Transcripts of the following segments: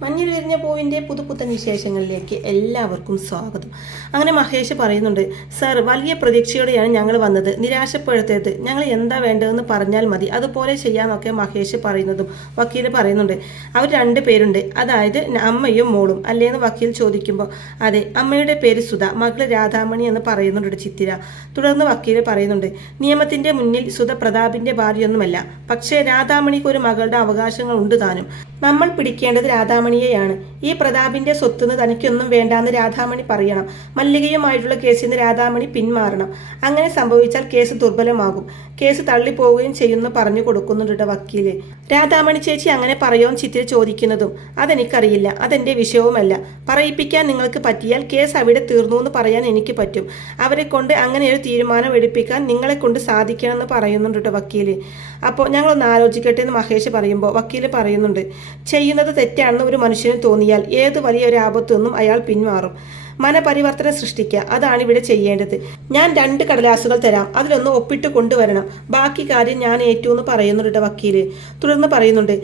മഞ്ഞിൽ വിരിഞ്ഞ പൂവിൻ്റെ പുതുപുത്തൻ വിശേഷങ്ങളിലേക്ക് എല്ലാവർക്കും സ്വാഗതം. അങ്ങനെ മഹേഷ് പറയുന്നുണ്ട്, സർ വലിയ പ്രതീക്ഷയോടെയാണ് ഞങ്ങൾ വന്നത്, നിരാശപ്പെടുത്തരുത്, ഞങ്ങൾ എന്താ വേണ്ടതെന്ന് പറഞ്ഞാൽ മതി, അതുപോലെ ചെയ്യാന്നൊക്കെ മഹേഷ് പറയുന്നതും വക്കീൽ പറയുന്നുണ്ട്. അവർ 2 പേരുണ്ട്, അതായത് അമ്മയും മോളും അല്ലേന്ന് വക്കീൽ ചോദിക്കുമ്പോൾ അതെ, അമ്മയുടെ പേര് സുധ, മകള് രാധാമണി എന്ന് പറയുന്നുണ്ട് ചിത്തിര. തുടർന്ന് വക്കീൽ പറയുന്നുണ്ട്, നിയമത്തിന്റെ മുന്നിൽ സുധ പ്രതാപിന്റെ ഭാര്യയൊന്നുമല്ല, പക്ഷേ രാധാമണിക്ക് ഒരു മകളുടെ അവകാശങ്ങൾ ഉണ്ട് താനും. നമ്മൾ പിടിക്കേണ്ടത് രാധാമണിയെയാണ്. ഈ പ്രതാപിന്റെ സ്വത്തുനിന്ന് തനിക്കൊന്നും വേണ്ടാന്ന് രാധാമണി പറയണം. മല്ലികയുമായിട്ടുള്ള കേസിൽ നിന്ന് രാധാമണി പിന്മാറണം. അങ്ങനെ സംഭവിച്ചാൽ കേസ് ദുർബലമാകും, കേസ് തള്ളിപ്പോവുകയും ചെയ്യുമെന്ന് പറഞ്ഞു കൊടുക്കുന്നുണ്ട് വക്കീല്. രാധാമണി ചേച്ചി അങ്ങനെ പറയുമെന്ന് ചിത്തിര ചോദിക്കുന്നതും അതെനിക്കറിയില്ല, അതെന്റെ വിഷയവുമല്ല. പറയിപ്പിക്കാൻ നിങ്ങൾക്ക് പറ്റിയാൽ കേസ് അവിടെ തീർന്നു എന്ന് പറയാൻ എനിക്ക് പറ്റും. അവരെ കൊണ്ട് അങ്ങനെ ഒരു തീരുമാനം എടുപ്പിക്കാൻ നിങ്ങളെ കൊണ്ട് സാധിക്കണമെന്ന് പറയുന്നുണ്ട് വക്കീല്. അപ്പോൾ ഞങ്ങളൊന്ന് ആലോചിക്കട്ടെ എന്ന് മഹേഷ് പറയുമ്പോൾ വക്കീല് പറയുന്നുണ്ട്, ചെയ്യുന്നത് തെറ്റാണെന്ന് ഒരു മനുഷ്യന് തോന്നിയാൽ ഏത് വലിയൊരു ആപത്തു നിന്നും അയാൾ പിന്മാറും. മനപരിവർത്തനം സൃഷ്ടിക്കുക, അതാണ് ഇവിടെ ചെയ്യേണ്ടത്. ഞാൻ 2 കടലാസുകൾ തരാം, അതിലൊന്ന് ഒപ്പിട്ട് കൊണ്ടുവരണം, ബാക്കി കാര്യം ഞാൻ ഏറ്റു എന്ന് പറയുന്നുണ്ട് വക്കീല്. തുടർന്ന് പറയുന്നുണ്ട്,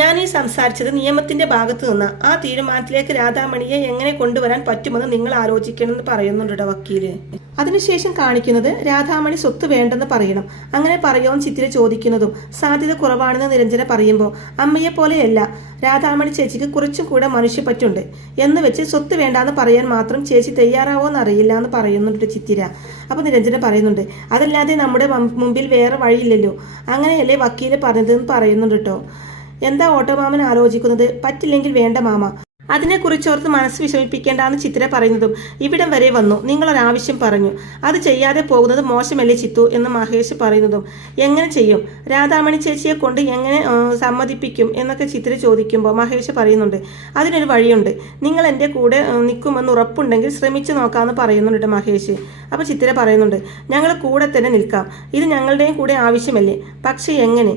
ഞാൻ ഈ സംസാരിച്ചത് നിയമത്തിന്റെ ഭാഗത്ത് നിന്ന്, ആ തീരുമാനത്തിലേക്ക് രാധാമണിയെ എങ്ങനെ കൊണ്ടുവരാൻ പറ്റുമെന്ന് നിങ്ങൾ ആലോചിക്കണമെന്ന് പറയുന്നുണ്ട് വക്കീല്. അതിനുശേഷം കാണിക്കുന്നത് രാധാമണി സ്വത്ത് വേണ്ടെന്ന് പറയണം. അങ്ങനെ പറയുമെന്ന് ചിത്തിര ചോദിക്കുന്നതും സാധ്യത കുറവാണെന്ന് നിരഞ്ജന പറയുമ്പോൾ അമ്മയെ പോലെയല്ല, രാധാമണി ചേച്ചിക്ക് കുറച്ചും കൂടെ മനുഷ്യപ്പറ്റുണ്ട് എന്ന് വെച്ച് സ്വത്ത് വേണ്ടാന്ന് പറയാൻ മാത്രം ചേച്ചി തയ്യാറാവോന്ന് അറിയില്ല എന്ന് പറയുന്നുണ്ട് ചിത്തിര. അപ്പൊ നിരഞ്ജന പറയുന്നുണ്ട്, അതല്ലാതെ നമ്മുടെ മുമ്പിൽ വേറെ വഴിയില്ലല്ലോ, അങ്ങനെയല്ലേ വക്കീല് പറഞ്ഞതെന്ന് പറയുന്നുണ്ട് കേട്ടോ. എന്താ ഓട്ടോമാമൻ ആലോചിക്കുന്നത്? പറ്റില്ലെങ്കിൽ വേണ്ട മാമ, അതിനെക്കുറിച്ചോർത്ത് മനസ്സ് വിഷമിപ്പിക്കേണ്ടെന്ന് ചിത്ര പറയുന്നതും ഇവിടം വരെ വന്നു, നിങ്ങളൊരാവശ്യം പറഞ്ഞു, അത് ചെയ്യാതെ പോകുന്നത് മോശമല്ലേ ചിത്തു എന്ന് മഹേഷ് പറയുന്നതും എങ്ങനെ ചെയ്യും, രാധാമണി ചേച്ചിയെ കൊണ്ട് എങ്ങനെ സമ്മതിപ്പിക്കും എന്നൊക്കെ ചിത്ര ചോദിക്കുമ്പോൾ മഹേഷ് പറയുന്നുണ്ട്, അതിനൊരു വഴിയുണ്ട്, നിങ്ങൾ എൻ്റെ കൂടെ നിൽക്കുമെന്ന് ഉറപ്പുണ്ടെങ്കിൽ ശ്രമിച്ചു നോക്കാമെന്ന് പറയുന്നുണ്ട് മഹേഷ്. അപ്പോൾ ചിത്ര പറയുന്നുണ്ട്, ഞങ്ങൾ കൂടെ തന്നെ നിൽക്കാം, ഇത് ഞങ്ങളുടെയും കൂടെ ആവശ്യമല്ലേ, പക്ഷേ എങ്ങനെ,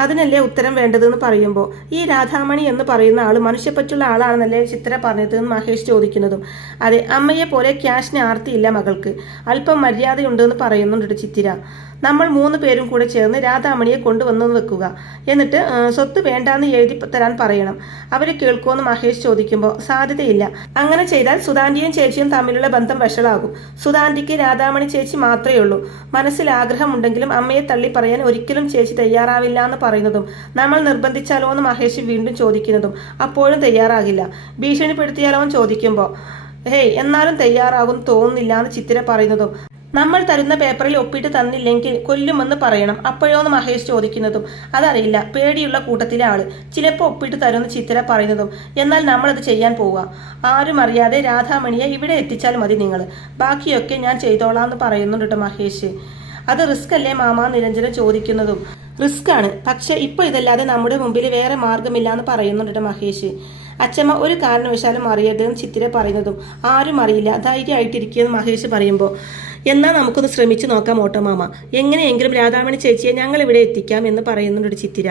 അതിനല്ലേ ഉത്തരം വേണ്ടതെന്ന് പറയുമ്പോൾ ഈ രാധാമണി എന്ന് പറയുന്ന ആൾ മനുഷ്യപ്പറ്റുള്ള ആളാണെന്നല്ലേ ചിത്ര പറഞ്ഞത് എന്ന് മഹേഷ് ചോദിക്കുന്നതും അതെ, അമ്മയെ പോലെ ക്യാഷിന് ആർത്തിയില്ല മകൾക്ക്, അല്പം മര്യാദയുണ്ടെന്ന് പറയുന്നുണ്ട് ചിത്തിര. നമ്മൾ 3 പേരും കൂടെ ചേർന്ന് രാധാമണിയെ കൊണ്ടുവന്നു വെക്കുക, എന്നിട്ട് സ്വത്ത് വേണ്ടാന്ന് എഴുതി തരാൻ പറയണം. അവരെ കേൾക്കുമെന്ന് മഹേഷ് ചോദിക്കുമ്പോൾ സാധ്യതയില്ല, അങ്ങനെ ചെയ്താൽ സുധാന്റിയും ചേച്ചിയും തമ്മിലുള്ള ബന്ധം വഷളാകും. സുധാന്റിക്ക് രാധാമണി ചേച്ചി മാത്രമേ ഉള്ളൂ, മനസ്സിൽ ആഗ്രഹമുണ്ടെങ്കിലും അമ്മയെ തള്ളി പറയാൻ ഒരിക്കലും ചേച്ചി തയ്യാറാവില്ല എന്ന് പറയുന്നതും നമ്മൾ നിർബന്ധിച്ചാലോ എന്ന് മഹേഷ് വീണ്ടും ചോദിക്കുന്നതും അപ്പോഴും തയ്യാറാകില്ല, ഭീഷണിപ്പെടുത്തിയാലോ എന്ന് ചോദിക്കുമ്പോൾ ഹേയ് എന്നാലും തയ്യാറാകും തോന്നുന്നില്ല എന്ന് ചിത്തിര പറയുന്നതും നമ്മൾ തരുന്ന പേപ്പറിൽ ഒപ്പിട്ട് തന്നില്ലെങ്കിൽ കൊല്ലുമെന്ന് പറയണം, അപ്പോഴോന്ന് മഹേഷ് ചോദിക്കുന്നതും അതറിയില്ല, പേടിയുള്ള കൂട്ടത്തിലെ ആള്, ചിലപ്പോൾ ഒപ്പിട്ട് തരുമെന്ന് ചിത്തിര പറയുന്നതും എന്നാൽ നമ്മളത് ചെയ്യാൻ പോവുക, ആരും അറിയാതെ രാധാമണിയെ ഇവിടെ എത്തിച്ചാൽ മതി നിങ്ങൾ, ബാക്കിയൊക്കെ ഞാൻ ചെയ്തോളാം എന്ന് പറയുന്നുണ്ട് മഹേഷ്. അത് റിസ്ക് അല്ലേ മാമ നിരഞ്ജന ചോദിക്കുന്നതും റിസ്ക് ആണ്, പക്ഷെ ഇപ്പോൾ ഇതല്ലാതെ നമ്മുടെ മുമ്പിൽ വേറെ മാർഗമില്ല എന്ന് പറയുന്നുണ്ട് മഹേഷ്. അച്ഛമ്മ ഒരു കാരണവശാലും അറിയരുതെന്ന് ചിത്തിര പറയുന്നതും ആരും അറിയില്ല, ധൈര്യമായിട്ടിരിക്കുകയെന്ന് മഹേഷ് പറയുമ്പോൾ എന്നാൽ നമുക്കൊന്ന് ശ്രമിച്ചു നോക്കാം ഓട്ടോമാമ, എങ്ങനെയെങ്കിലും രാധാമണി ചേച്ചിയെ ഞങ്ങൾ ഇവിടെ എത്തിക്കാം എന്ന് പറയുന്നുണ്ട് ചിത്തിര.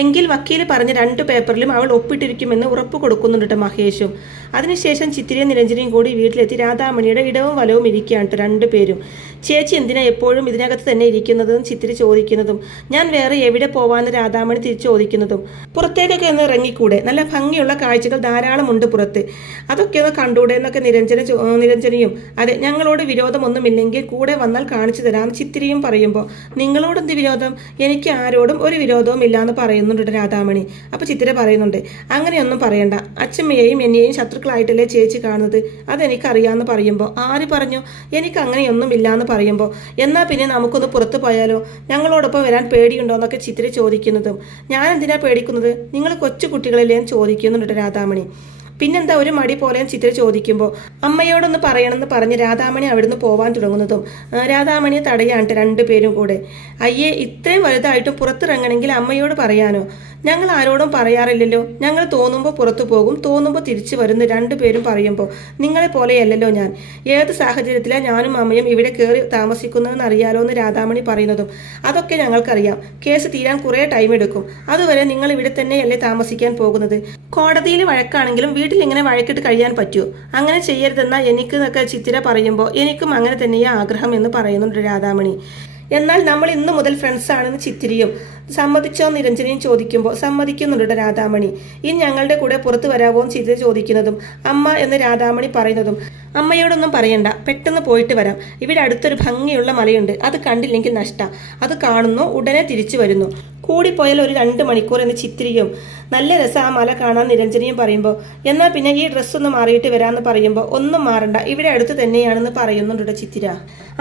എങ്കിൽ വക്കീൽ പറഞ്ഞ 2 പേപ്പറിലും അവൾ ഒപ്പിട്ടിരിക്കുമെന്ന് ഉറപ്പ് കൊടുക്കുന്നുണ്ട് മഹേഷും. അതിനുശേഷം ചിത്തിരയും നിരഞ്ജനയും കൂടി വീട്ടിലെത്തി രാധാമണിയുടെ ഇടവും വലവും ഇരിക്കുകയാണ് 2 പേരും. ചേച്ചി എന്തിനാ എപ്പോഴും ഇതിനകത്ത് തന്നെ ഇരിക്കുന്നതെന്ന് ചിത്തിര ചോദിക്കുന്നതും ഞാൻ വേറെ എവിടെ പോവാന്ന് രാധാമണി തിരിച്ചു ചോദിക്കുന്നതും പുറത്തേക്കൊക്കെ ഒന്ന് ഇറങ്ങിക്കൂടെ, നല്ല ഭംഗിയുള്ള കാഴ്ചകൾ ധാരാളം ഉണ്ട് പുറത്ത്, അതൊക്കെ ഒന്ന് കണ്ടൂടെ എന്നൊക്കെ നിരഞ്ജനയും അതെ, ഞങ്ങളോട് വിരോധമൊന്നുമില്ലെങ്കിൽ കൂടെ വന്നാൽ കാണിച്ചു തരാം ചിത്തിരയും പറയുമ്പോൾ നിങ്ങളോടെന്ത് വിരോധം, എനിക്ക് ആരോടും ഒരു വിരോധവും ഇല്ലാന്ന് പറയുന്നുണ്ട് രാധാമണി. അപ്പൊ ചിത്തിര പറയുന്നുണ്ട്, അങ്ങനെയൊന്നും പറയണ്ട, അച്ഛമ്മയെയും എന്നെയും ശത്രുക്കളായിട്ടല്ലേ ചേച്ചി കാണുന്നത്, അതെനിക്കറിയാന്ന് പറയുമ്പോൾ ആര് പറഞ്ഞു, എനിക്ക് അങ്ങനെയൊന്നും ഇല്ലാന്ന് പറയുമ്പോൾ എന്നാ പിന്നെ നമുക്കൊന്ന് പുറത്തു പോയാലോ, ഞങ്ങളോടൊപ്പം വരാൻ പേടിയുണ്ടോന്നൊക്കെ ചിത്തിര ചോദിക്കുന്നതും ഞാൻ എന്തിനാ പേടിക്കുന്നത്, നിങ്ങൾ കൊച്ചു കുട്ടികളല്ലേ ചോദിക്കുന്നുണ്ട് രാധാമണി. പിന്നെന്താ ഒരു മടി പോലെ ചിത്ര ചോദിക്കുമ്പോൾ അമ്മയോടൊന്ന് പറയണമെന്ന് പറഞ്ഞ് രാധാമണി അവിടുന്ന് പോവാൻ തുടങ്ങുന്നതും രാധാമണിയെ തടയാണ് 2 പേരും കൂടെ. അയ്യേ, ഇത്രയും വലുതായിട്ടും പുറത്തിറങ്ങണമെങ്കിൽ അമ്മയോട് പറയാനോ, ഞങ്ങൾ ആരോടും പറയാറില്ലല്ലോ, ഞങ്ങൾ തോന്നുമ്പോൾ പുറത്തു പോകും, തോന്നുമ്പോൾ തിരിച്ചു വരുന്ന 2 പേരും പറയുമ്പോൾ നിങ്ങളെ പോലെയല്ലല്ലോ ഞാൻ, ഏത് സാഹചര്യത്തിലാണ് ഞാനും അമ്മയും ഇവിടെ കയറി താമസിക്കുന്നതെന്ന് അറിയാലോ എന്ന് രാധാമണി പറയുന്നതും അതൊക്കെ ഞങ്ങൾക്കറിയാം, കേസ് തീരാൻ കുറേ ടൈം എടുക്കും, അതുവരെ നിങ്ങൾ ഇവിടെ തന്നെയല്ലേ താമസിക്കാൻ പോകുന്നത്, കോടതിയിൽ വഴക്കാണെങ്കിലും വീട്ടിൽ ഇങ്ങനെ വഴക്കിട്ട് കഴിയാൻ പറ്റുമോ, അങ്ങനെ ചെയ്യരുതെന്നാ എനിക്കെന്നൊക്കെ ചിത്തിര പറയുമ്പോൾ എനിക്കും അങ്ങനെ തന്നെയാ ആഗ്രഹം എന്ന് പറയുന്നുണ്ട് രാധാമണി. എന്നാൽ നമ്മൾ ഇന്നു മുതൽ ഫ്രണ്ട്സ് ആണെന്ന് ചിത്തിരിയും സമ്മതിച്ചോ നിരഞ്ജനയും ചോദിക്കുമ്പോൾ സമ്മതിക്കുന്നുണ്ട് രാധാമണി. ഇനി ഞങ്ങളുടെ കൂടെ പുറത്തു വരാവോ എന്ന് ചിത്ര ചോദിക്കുന്നതും അമ്മ എന്ന് രാധാമണി പറയുന്നതും അമ്മയോടൊന്നും പറയണ്ട, പെട്ടെന്ന് പോയിട്ട് വരാം. ഇവിടെ അടുത്തൊരു ഭംഗിയുള്ള മലയുണ്ട്, അത് കണ്ടില്ലെങ്കിൽ നഷ്ട. അത് കാണുന്നു, ഉടനെ തിരിച്ചു വരുന്നു. കൂടിപ്പോയാൽ ഒരു 2 മണിക്കൂർ എന്ന് ചിത്രിയും. നല്ല രസം ആ മല കാണാൻ നിരഞ്ജനയും പറയുമ്പോൾ എന്നാൽ പിന്നെ ഈ ഡ്രസ്സൊന്ന് മാറിയിട്ട് വരാമെന്ന് പറയുമ്പോൾ ഒന്നും മാറണ്ട, ഇവിടെ അടുത്ത് തന്നെയാണെന്ന് പറയുന്നുണ്ട് ചിത്തിര.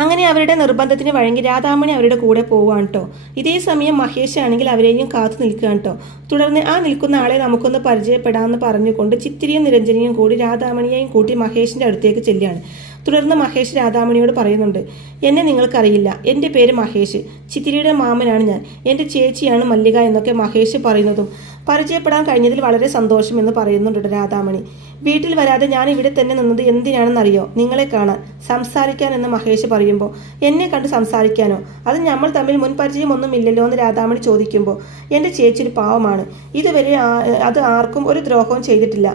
അങ്ങനെ അവരുടെ നിർബന്ധത്തിന് വഴങ്ങി രാധാമണി അവരുടെ കൂടെ പോവാണ് കേട്ടോ. ഇതേ സമയം മഹേഷ് ആണെങ്കിൽ അവരെയും കാത്തു നിൽക്കുകയാണ് കേട്ടോ. തുടർന്ന് ആ നിൽക്കുന്ന ആളെ നമുക്കൊന്ന് പരിചയപ്പെടാമെന്ന് പറഞ്ഞുകൊണ്ട് ചിത്തിരിയും നിരഞ്ജനയും കൂടി രാധാമണിയെയും കൂട്ടി മഹേഷിന്റെ അടുത്തേക്ക് ചെല്ലുകയാണ്. തുടർന്ന് മഹേഷ് രാധാമണിയോട് പറയുന്നുണ്ട്, എന്നെ നിങ്ങൾക്കറിയില്ല, എൻ്റെ പേര് മഹേഷ്, ചിത്തിരിയുടെ മാമനാണ് ഞാൻ, എൻ്റെ ചേച്ചിയാണ് മല്ലിക എന്നൊക്കെ മഹേഷ് പറയുന്നതും പരിചയപ്പെടാൻ കഴിഞ്ഞതിൽ വളരെ സന്തോഷം എന്ന് പറയുന്നുണ്ട് രാധാമണി. വീട്ടിൽ വരാതെ ഞാൻ ഇവിടെ തന്നെ നിന്നത് എന്തിനാണെന്നറിയോ? നിങ്ങളെ കാണാൻ, സംസാരിക്കാൻ എന്ന് മഹേഷ് പറയുമ്പോൾ എന്നെ കണ്ട് സംസാരിക്കാനോ? അത് നമ്മൾ തമ്മിൽ മുൻപരിചയമൊന്നും ഇല്ലല്ലോ എന്ന് രാധാമണി ചോദിക്കുമ്പോൾ എൻ്റെ ചേച്ചി ഒരു പാവമാണ്, ഇതുവരെ അത് ആർക്കും ഒരു ദ്രോഹവും ചെയ്തിട്ടില്ല.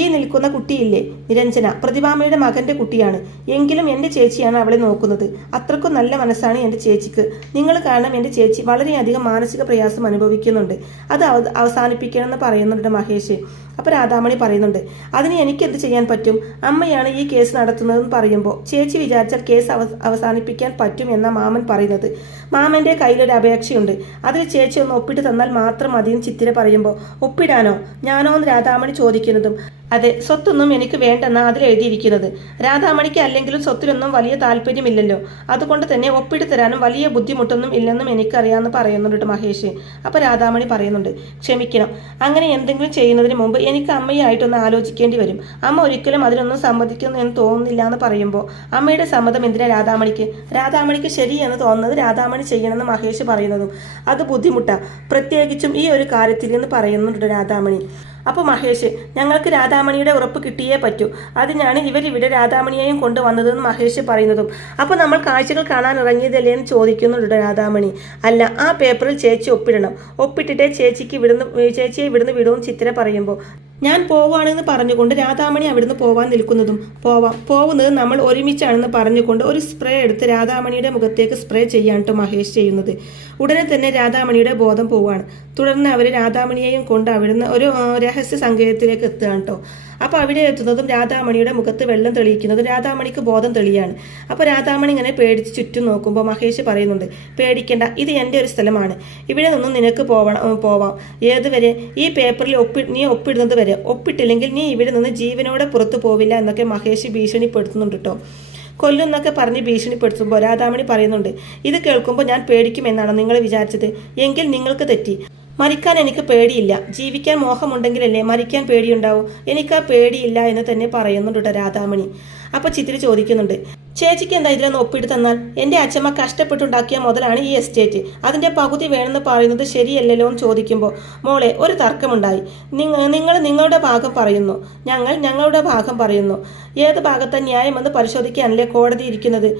ഈ നിൽക്കുന്ന കുട്ടിയില്ലേ നിരഞ്ജന, പ്രതിഭാമയുടെ മകന്റെ കുട്ടിയാണ്, എങ്കിലും എൻ്റെ ചേച്ചിയാണ് അവളെ നോക്കുന്നത്. അത്രക്കും നല്ല മനസ്സാണ് എൻ്റെ ചേച്ചിക്ക്. നിങ്ങൾ കാരണം എൻ്റെ ചേച്ചി വളരെയധികം മാനസിക പ്രയാസം അനുഭവിക്കുന്നുണ്ട്, അത് അവസാനിപ്പിക്കണമെന്ന് പറയുന്നുണ്ട് മഹേഷ്. അപ്പോൾ രാധാമണി പറയുന്നുണ്ട്, അതിന് എനിക്ക് എന്ത് ചെയ്യാൻ പറ്റും? അമ്മയാണ് ഈ കേസ് നടത്തുന്നതെന്ന് പറയുമ്പോൾ ചേച്ചി വിചാരിച്ചാൽ കേസ് അവസാനിപ്പിക്കാൻ പറ്റും എന്ന മാമൻ പറയുന്നത്. മാമന്റെ കയ്യിലൊരു അപേക്ഷയുണ്ട്, അതിൽ ചേച്ചി ഒന്ന് ഒപ്പിട്ട് തന്നാൽ മാത്രം മതിയെന്ന് ചിത്തിര പറയുമ്പോൾ ഒപ്പിടാനോ ഞാനോ എന്ന് രാധാമണി ചോദിക്കുന്നതും അതെ, സ്വത്തൊന്നും എനിക്ക് വേണ്ടെന്നാ അതിൽ എഴുതിയിരിക്കുന്നത്. രാധാമണിക്ക് അല്ലെങ്കിലും സ്വത്തിലൊന്നും വലിയ താല്പര്യമില്ലല്ലോ, അതുകൊണ്ട് തന്നെ ഒപ്പിട്ട് തരാനും വലിയ ബുദ്ധിമുട്ടൊന്നും ഇല്ലെന്നും എനിക്കറിയാമെന്ന് പറയുന്നുണ്ട് മഹേഷ്. അപ്പോൾ രാധാമണി പറയുന്നുണ്ട്, ക്ഷമിക്കണം, അങ്ങനെ എന്തെങ്കിലും ചെയ്യുന്നതിന് മുമ്പ് എനിക്ക് അമ്മയായിട്ടൊന്ന് ആലോചിക്കേണ്ടി വരും. അമ്മ ഒരിക്കലും അതിനൊന്നും സമ്മതിക്കുന്നു എന്ന് തോന്നുന്നില്ല എന്ന് പറയുമ്പോൾ അമ്മയുടെ സമ്മതം എന്തിനാ രാധാമണിക്ക് ശരിയെന്ന് തോന്നുന്നത് രാധാമണി ചെയ്യണമെന്ന് മഹേഷ് പറയുന്നതും അത് ബുദ്ധിമുട്ടാണ്, പ്രത്യേകിച്ചും ഈ ഒരു കാര്യത്തിൽ എന്ന് പറയുന്നുണ്ട് രാധാമണി. അപ്പോൾ മഹേഷ്, ഞങ്ങൾക്ക് രാധാമണിയുടെ ഉറപ്പ് കിട്ടിയേ പറ്റൂ, അതിനാണ് ഇവരിവിടെ രാധാമണിയെയും കൊണ്ടുവന്നതെന്ന് മഹേഷ് പറയുന്നതും അപ്പോൾ നമ്മൾ കാഴ്ചകൾ കാണാൻ ഇറങ്ങിയതല്ലേ എന്ന് ചോദിക്കുന്നുണ്ട് രാധാമണി. അല്ല, ആ പേപ്പറിൽ ചേച്ചി ഒപ്പിടണം, ഒപ്പിട്ടിട്ടേ ചേച്ചിയെ ഇവിടുന്ന് വിടുമെന്ന് ചിത്തിര പറയുമ്പോൾ ഞാൻ പോവാണെന്ന് പറഞ്ഞുകൊണ്ട് രാധാമണി അവിടുന്ന് പോവാൻ നിൽക്കുന്നതും പോകുന്നത് നമ്മൾ ഒരുമിച്ചാണെന്ന് പറഞ്ഞുകൊണ്ട് ഒരു സ്പ്രേ എടുത്ത് രാധാമണിയുടെ മുഖത്തേക്ക് സ്പ്രേ ചെയ്യാൻ മഹേഷ് ചെയ്യുന്നത്. ഉടനെ തന്നെ രാധാമണിയുടെ ബോധം പോവാണ്. തുടർന്ന് അവർ രാധാമണിയെയും കൊണ്ട് അവിടുന്ന് ഒരു രഹസ്യ സങ്കേതത്തിലേക്ക് എത്തുകയാണ് കേട്ടോ. അപ്പോൾ അവിടെ എത്തുന്നതും രാധാമണിയുടെ മുഖത്ത് വെള്ളം തെളിയിക്കുന്നതും രാധാമണിക്ക് ബോധം തെളിയാണ്. അപ്പോൾ രാധാമണി ഇങ്ങനെ പേടിച്ച് ചുറ്റും നോക്കുമ്പോൾ മഹേഷ് പറയുന്നുണ്ട്, പേടിക്കേണ്ട, ഇത് എൻ്റെ ഒരു സ്ഥലമാണ്, ഇവിടെ നിന്നും നിനക്ക് പോവാം. ഏതുവരെ? ഈ പേപ്പറിൽ നീ ഒപ്പിടുന്നത് വരെ. ഒപ്പിട്ടില്ലെങ്കിൽ നീ ഇവിടെ നിന്ന് ജീവനോടെ പുറത്തു പോവില്ല എന്നൊക്കെ മഹേഷ് ഭീഷണിപ്പെടുത്തുന്നുണ്ട് കേട്ടോ. കൊല്ലുന്നൊക്കെ പറഞ്ഞ് ഭീഷണിപ്പെടുത്തുമ്പോൾ രാധാമണി പറയുന്നുണ്ട്, ഇത് കേൾക്കുമ്പോൾ ഞാൻ പേടിക്കുമെന്നാണോ നിങ്ങൾ വിചാരിച്ചത്? എങ്കിൽ നിങ്ങൾക്ക് തെറ്റി. മരിക്കാൻ എനിക്ക് പേടിയില്ല, ജീവിക്കാൻ മോഹമുണ്ടെങ്കിലല്ലേ മരിക്കാൻ പേടിയുണ്ടാവും. എനിക്ക് ആ പേടിയില്ല എന്ന് തന്നെ പറയുന്നുണ്ട് രാധാമണി. അപ്പോൾ ചിത്തിരി ചോദിക്കുന്നുണ്ട്, ചേച്ചിക്ക് എന്താ ഇതിലൊന്ന് ഒപ്പിട്ട് തന്നാൽ? എൻ്റെ അച്ഛമ്മ കഷ്ടപ്പെട്ടുണ്ടാക്കിയ മുതലാണ് ഈ എസ്റ്റേറ്റ്, അതിൻ്റെ പകുതി വേണമെന്ന് പറയുന്നത് ശരിയല്ലല്ലോ എന്ന് ചോദിക്കുമ്പോൾ മോളെ ഒരു തർക്കമുണ്ടായി. നിങ്ങൾ നിങ്ങളുടെ ഭാഗം പറയുന്നു, ഞങ്ങൾ ഞങ്ങളുടെ ഭാഗം പറയുന്നു. ഏത് ഭാഗത്തെ ന്യായമെന്ന് പരിശോധിക്കാനല്ലേ കോടതി ഇരിക്കുന്നത്?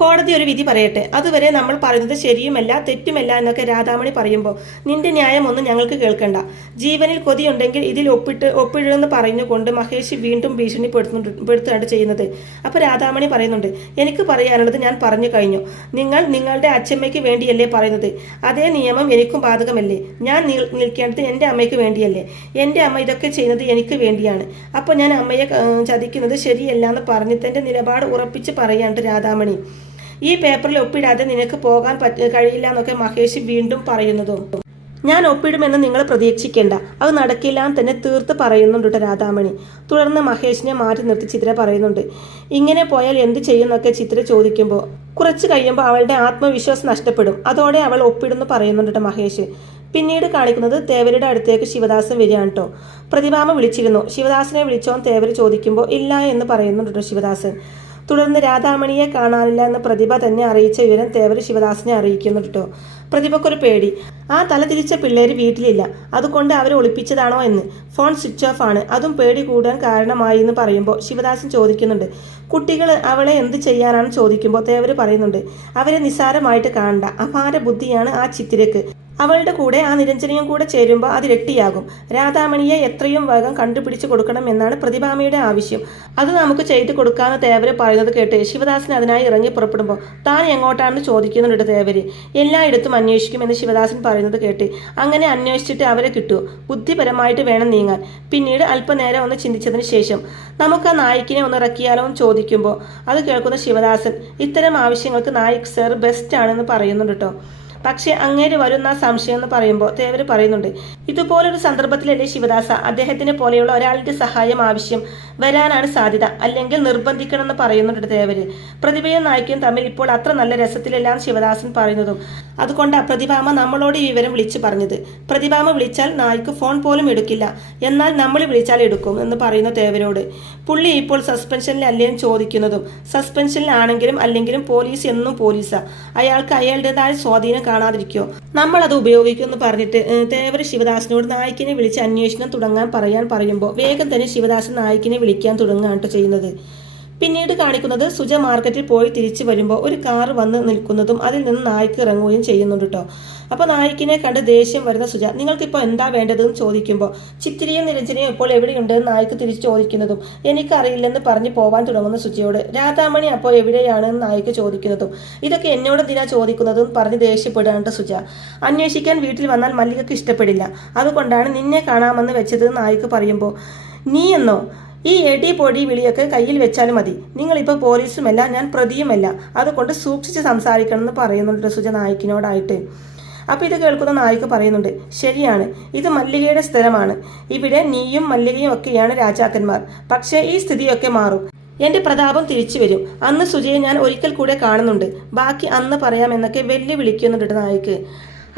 കോടതി ഒരു വിധി പറയട്ടെ, അതുവരെ നമ്മൾ പറയുന്നത് ശരിയുമല്ല തെറ്റുമല്ല എന്നൊക്കെ രാധാമണി പറയുമ്പോൾ നിന്റെ ന്യായമൊന്നും ഞങ്ങൾക്ക് കേൾക്കണ്ട. ജീവനിൽ കൊതിയുണ്ടെങ്കിൽ ഇതിൽ ഒപ്പിടുമെന്ന് പറഞ്ഞുകൊണ്ട് മഹേഷ് വീണ്ടും ഭീഷണിപ്പെടുത്തുകയാണ് ചെയ്യുന്നത്. അപ്പോൾ രാധാമണി പറയുന്നുണ്ട്, എനിക്ക് പറയാനുള്ളത് ഞാൻ പറഞ്ഞു കഴിഞ്ഞു. നിങ്ങൾ നിങ്ങളുടെ അച്ഛമ്മയ്ക്ക് വേണ്ടിയല്ലേ പറയുന്നത്? അതേ നിയമം എനിക്കും ബാധകമല്ലേ? ഞാൻ നിൽക്കേണ്ടത് എൻ്റെ അമ്മയ്ക്ക് വേണ്ടിയല്ലേ? എൻ്റെ അമ്മ ഇതൊക്കെ ചെയ്യുന്നത് എനിക്ക് വേണ്ടിയാണ്. അപ്പോൾ ഞാൻ അമ്മയെ ചതിക്കുന്നത് ശരിയല്ല എന്ന് പറഞ്ഞ് തൻ്റെ നിലപാട് ഉറപ്പിച്ച് പറയാണ്ട് രാധാമണി. ഈ പേപ്പറിൽ ഒപ്പിടാതെ നിനക്ക് പോകാൻ കഴിയില്ല എന്നൊക്കെ മഹേഷ് വീണ്ടും പറയുന്നതും ഞാൻ ഒപ്പിടുമെന്ന് നിങ്ങൾ പ്രതീക്ഷിക്കേണ്ട, അത് നടക്കില്ല എന്ന് തന്നെ തീർത്ത് പറയുന്നുണ്ട് രാധാമണി. തുടർന്ന് മഹേഷിനെ മാറ്റി നിർത്തി ചിത്ര പറയുന്നുണ്ട്, ഇങ്ങനെ പോയാൽ എന്ത് ചെയ്യുന്നൊക്കെ ചിത്ര ചോദിക്കുമ്പോൾ കുറച്ച് കഴിയുമ്പോൾ അവളുടെ ആത്മവിശ്വാസം നഷ്ടപ്പെടും, അതോടെ അവൾ ഒപ്പിടുന്നു പറയുന്നുണ്ട് മഹേഷ്. പിന്നീട് കാണിക്കുന്നത് തേവരുടെ അടുത്തേക്ക് ശിവദാസൻ വരികയാണ് കേട്ടോ. പ്രതിഭാമ വിളിച്ചിരുന്നു, ശിവദാസനെ വിളിച്ചോ തേവര് ചോദിക്കുമ്പോൾ ഇല്ല എന്ന് പറയുന്നുണ്ട് ശിവദാസൻ. തുടർന്ന് രാധാമണിയെ കാണാനില്ല എന്ന് പ്രതിഭ തന്നെ അറിയിച്ച വിവരം തേവര് ശിവദാസനെ അറിയിക്കുന്നു കേട്ടോ. പ്രതിഭക്കൊരു പേടി, ആ തല തിരിച്ച പിള്ളേര് വീട്ടിലില്ല, അതുകൊണ്ട് അവർ ഒളിപ്പിച്ചതാണോ എന്ന്. ഫോൺ സ്വിച്ച് ഓഫ് ആണ്, അതും പേടി കൂടാൻ കാരണമായി എന്ന് പറയുമ്പോൾ ശിവദാസൻ ചോദിക്കുന്നുണ്ട്, കുട്ടികൾ അവളെ എന്ത് ചെയ്യാനാണ് ചോദിക്കുമ്പോൾ തേവര് പറയുന്നുണ്ട്, അവരെ നിസ്സാരമായിട്ട് കാണണ്ട, അപാര ബുദ്ധിയാണ് ആ ചിത്തിരക്ക്. അവളുടെ കൂടെ ആ നിരഞ്ജനയും കൂടെ ചേരുമ്പോൾ അതിരട്ടിയാകും. രാധാമണിയെ എത്രയും വേഗം കണ്ടുപിടിച്ചു കൊടുക്കണം എന്നാണ് പ്രതിഭാമയുടെ ആവശ്യം. അത് നമുക്ക് ചെയ്തു കൊടുക്കാമെന്ന് തേവര് പറയുന്നത് കേട്ട് ശിവദാസൻ അതിനായി ഇറങ്ങി പുറപ്പെടുമ്പോൾ താൻ എങ്ങോട്ടാണെന്ന് ചോദിക്കുന്നുണ്ട് തേവര്. എല്ലായിടത്തും അന്വേഷിക്കുമെന്ന് ശിവദാസൻ പറയുന്നത് കേട്ട് അങ്ങനെ അന്വേഷിച്ചിട്ട് അവരെ കിട്ടുമോ? ബുദ്ധിപരമായിട്ട് വേണം നീങ്ങാൻ. പിന്നീട് അല്പനേരം ഒന്ന് ചിന്തിച്ചതിന് ശേഷം നമുക്ക് ആ നായിക്കിനെ ഒന്ന് ഇറക്കിയാലോ എന്ന് ചോദിക്കുമ്പോൾ അത് കേൾക്കുന്ന ശിവദാസൻ ഇത്തരം ആവശ്യങ്ങൾക്ക് നായിക് സർ ബെസ്റ്റ് ആണെന്ന് പറയുന്നുണ്ട് കേട്ടോ. പക്ഷെ അങ്ങേര് വരുന്ന സംശയം എന്ന് പറയുമ്പോൾ തേവര് പറയുന്നുണ്ട്, ഇതുപോലൊരു സന്ദർഭത്തിലല്ലേ ശിവദാസ അദ്ദേഹത്തിനെ പോലെയുള്ള ഒരാളുടെ സഹായം ആവശ്യം വരാനാണ് സാധ്യത, അല്ലെങ്കിൽ നിർബന്ധിക്കണം എന്ന് പറയുന്നുണ്ട് തേവര്. പ്രതിഭയും നായികയും തമ്മിൽ ഇപ്പോൾ അത്ര നല്ല രസത്തിലെല്ലാം ശിവദാസൻ പറയുന്നതും അതുകൊണ്ട് പ്രതിഭാമ നമ്മളോട് ഈ വിവരം വിളിച്ചു പറഞ്ഞത്. പ്രതിഭാമ വിളിച്ചാൽ നായിക്ക് ഫോൺ പോലും എടുക്കില്ല, എന്നാൽ നമ്മൾ വിളിച്ചാൽ എടുക്കും എന്ന് പറയുന്ന തേവരോട്. പുള്ളി ഇപ്പോൾ സസ്പെൻഷനിലല്ലേ ചോദിക്കുന്നതും സസ്പെൻഷനിലാണെങ്കിലും അല്ലെങ്കിലും പോലീസ് എന്നും പോലീസാ, അയാൾക്ക് അയാളുടേതായ സ്വാധീനം കാണാതിരിക്കോ, നമ്മൾ അത് ഉപയോഗിക്കും എന്ന് പറഞ്ഞിട്ട് തേവർ ശിവദാസനോട് നായിക്കിനെ വിളിച്ച് അന്വേഷണം തുടങ്ങാൻ പറയുമ്പോൾ വേഗം തന്നെ ശിവദാസൻ നായിക്കിനെ വിളിക്കാൻ തുടങ്ങുകയാണ് ചെയ്യുന്നത്. പിന്നീട് കാണിക്കുന്നത് സുജ മാർക്കറ്റിൽ പോയി തിരിച്ചു വരുമ്പോൾ ഒരു കാർ വന്ന് നിൽക്കുന്നതും അതിൽ നിന്ന് നായിക്ക് ഇറങ്ങുകയും ചെയ്യുന്നുണ്ട് കേട്ടോ. അപ്പോൾ നായിക്കിനെ കണ്ട് ദേഷ്യം വരുന്ന സുജ നിങ്ങൾക്കിപ്പോൾ എന്താ വേണ്ടതെന്ന് ചോദിക്കുമ്പോൾ ചിത്തിരിയും നിരഞ്ജനയും ഇപ്പോൾ എവിടെയുണ്ടെന്ന് നായിക്ക് തിരിച്ചു ചോദിക്കുന്നതും എനിക്കറിയില്ലെന്ന് പറഞ്ഞ് പോവാൻ തുടങ്ങുന്ന സുജയോട് രാധാമണി അപ്പോൾ എവിടെയാണെന്ന് നായിക്ക് ചോദിക്കുന്നതും ഇതൊക്കെ എന്നോട് എന്തിനാ ചോദിക്കുന്നതും പറഞ്ഞ് ദേഷ്യപ്പെടാണ്ട് സുജ. അന്വേഷിക്കാൻ വീട്ടിൽ വന്നാൽ മല്ലികക്ക് ഇഷ്ടപ്പെടില്ല, അതുകൊണ്ടാണ് നിന്നെ കാണാമെന്ന് വെച്ചത് നായിക്ക് പറയുമ്പോൾ നീ എന്നോ ഈ എടി പൊടി വിളിയൊക്കെ കയ്യിൽ വെച്ചാൽ മതി, നിങ്ങളിപ്പോൾ പോലീസുമല്ല ഞാൻ പ്രതിയുമല്ല, അതുകൊണ്ട് സൂക്ഷിച്ച് സംസാരിക്കണം എന്ന് പറയുന്നുണ്ട് സുജ നായിക്കിനോടായിട്ട്. അപ്പോൾ ഇത് കേൾക്കുന്ന നായിക പറയുന്നുണ്ട്, ശരിയാണ്, ഇത് മല്ലികയുടെ സ്ഥലമാണ്, ഇവിടെ നീയും മല്ലികയും ഒക്കെയാണ് രാജാക്കന്മാർ, പക്ഷേ ഈ സ്ഥിതിയൊക്കെ മാറും, എന്റെ പ്രതാപം തിരിച്ചു വരും, അന്ന് സുജയെ ഞാൻ ഒരിക്കൽ കൂടെ കാണുന്നുണ്ട്, ബാക്കി അന്ന് പറയാമെന്നൊക്കെ വെല്ലുവിളിക്കുന്നുണ്ട് നായിക്ക്.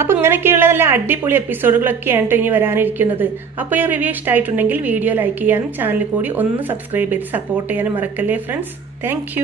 അപ്പോൾ ഇങ്ങനെയൊക്കെയുള്ള നല്ല അടിപൊളി എപ്പിസോഡുകളൊക്കെയാണ് ഇനി വരാനിരിക്കുന്നത്. അപ്പോൾ ഈ റിവ്യൂ ഇഷ്ടമായിട്ടുണ്ടെങ്കിൽ വീഡിയോ ലൈക്ക് ചെയ്യാനും ചാനൽ കൂടി ഒന്ന് സബ്സ്ക്രൈബ് ചെയ്ത് സപ്പോർട്ട് ചെയ്യാനും മറക്കല്ലേ ഫ്രണ്ട്സ്. താങ്ക്